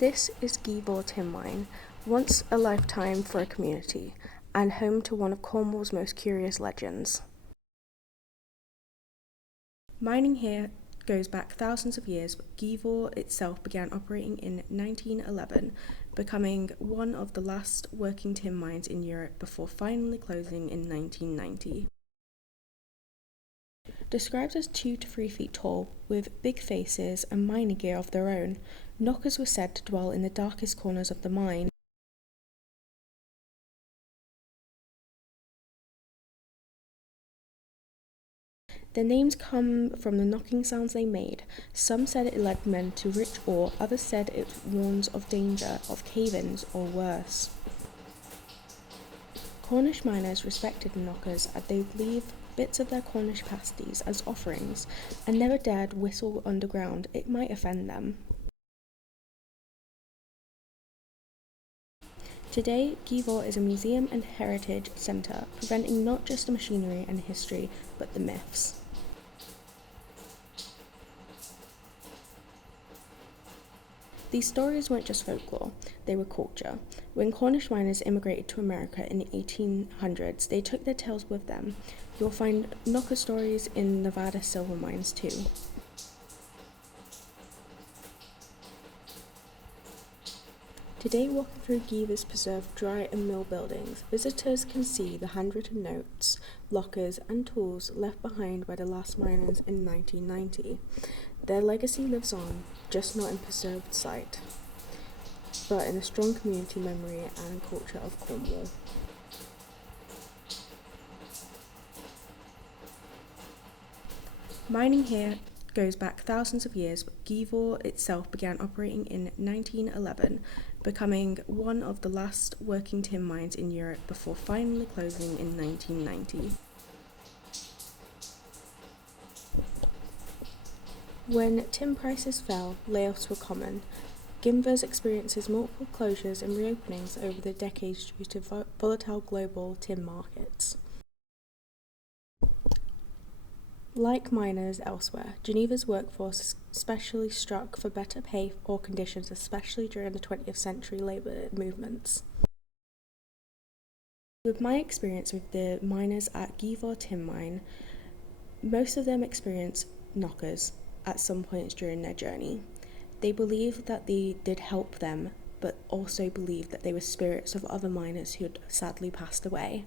This is Geevor tin mine, once a lifetime for a community, and home to one of Cornwall's most curious legends. Mining here goes back thousands of years, but Geevor itself began operating in 1911, becoming one of the last working tin mines in Europe before finally closing in 1990. Described as 2 to 3 feet tall, with big faces and mining gear of their own, knockers were said to dwell in the darkest corners of the mine. Their names come from the knocking sounds they made. Some said it led men to rich ore, others said it warns of danger, of cave-ins or worse. Cornish miners respected the knockers as they would leave bits of their Cornish pasties as offerings and never dared whistle underground, it might offend them. Today, Geevor is a museum and heritage centre, presenting not just the machinery and history, but the myths. These stories weren't just folklore, they were culture. When Cornish miners immigrated to America in the 1800s, they took their tales with them. You'll find knocker stories in Nevada silver mines too. Today, walking through Geevor's preserved dry and mill buildings, visitors can see the handwritten notes, lockers and tools left behind by the last miners in 1990. Their legacy lives on, just not in preserved site, but in a strong community memory and culture of Cornwall. Mining here goes back thousands of years, but Geevor itself began operating in 1911, becoming one of the last working tin mines in Europe before finally closing in 1990. When tin prices fell, layoffs were common. Geevor experiences multiple closures and reopenings over the decades due to volatile global tin markets. Like miners elsewhere, Geneva's workforce especially struck for better pay or conditions, especially during the 20th century labour movements. With my experience with the miners at Geevor tin mine, most of them experienced knockers at some points during their journey. They believed that they did help them, but also believed that they were spirits of other miners who had sadly passed away.